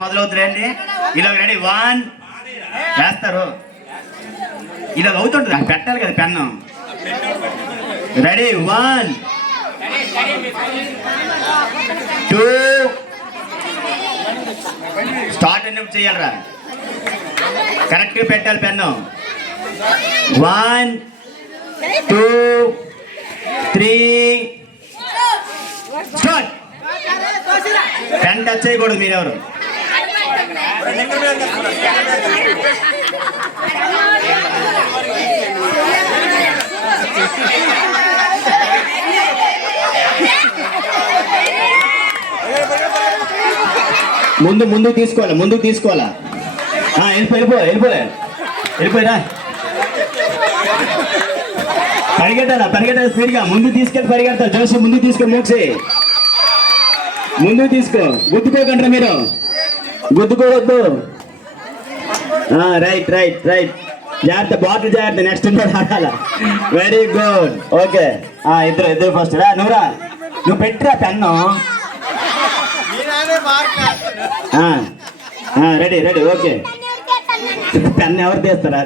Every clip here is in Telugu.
మొదలవుతుందండి. ఇలా రెడీ వన్ వేస్తారు. ఇలా అవుతుంటుంది, పెట్టాలి కదా pen. Ready one two start అన్నప్పుడు చేయాలరా, కరెక్ట్గా పెట్టాలి pen. One two three start. Pen touch చేయకూడదు మీరెవరు. ముందుకు తీసుకోవాలా. వెళ్ళిపోయిరా. పరిగెట్టాలి స్పీడ్గా. ముందు తీసుకెళ్ళి పరిగెడతా. జోషి ముందు తీసుకో. మోక్షి ముందుకు తీసుకో. గుద్దుకోకండి మీరు, గుద్దుకోవద్దు. రైట్ జాగ్రత్త. బాటిల్ జాగ్రత్త. నెక్స్ట్ ఆడాల. Very good. ఓకే, ఇద్దరు ఫస్ట్ రా. నువ్వు పెట్టిరా పెన్ను. Ready okay. పెన్ను ఎవరు తీస్తారా?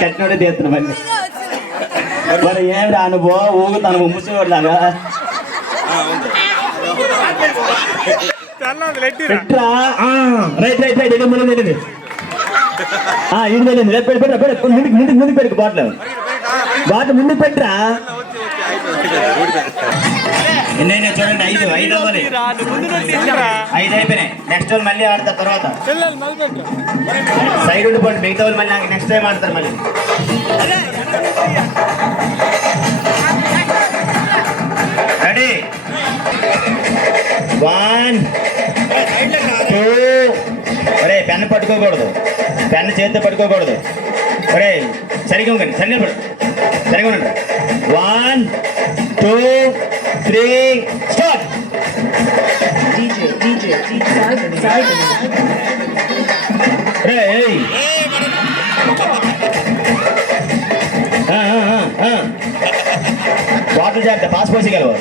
కట్టినోడే తీస్తున్నా. మరి ఏం రా నువ్వు ఊగుతాను ముసివాడిలాగా. పెట్టరా. రైట్ ముందుకు పెట్టు. బాటిల్ ముందుకు పెట్టరా. ఎన్నైనా చూడండి. 5 అవ్వాలి. 5 అయిపోయినాయి. నెక్స్ట్ వాళ్ళు మళ్ళీ ఆడతారు. తర్వాత సైడ్ ఉండిపోండి. మిగతా వాళ్ళు మళ్ళీ నాకు నెక్స్ట్ టైం ఆడతారు. మళ్ళీ రెడీ వన్ టూ. ఒరే పెన్ను పట్టుకోకూడదు, పెన్ను చేతితో పట్టుకోకూడదు. ఒరే సరిగా ఉండండి, సరిగా ఉండండి. 1 2 3 స్టార్ట్. బాటిల్ జాగ్రత్త. పాస్ పోసేయగలవు.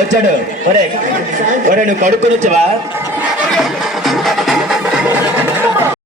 వచ్చాడు. ఒరే నువ్వు కడుక్కొని వచ్చావా?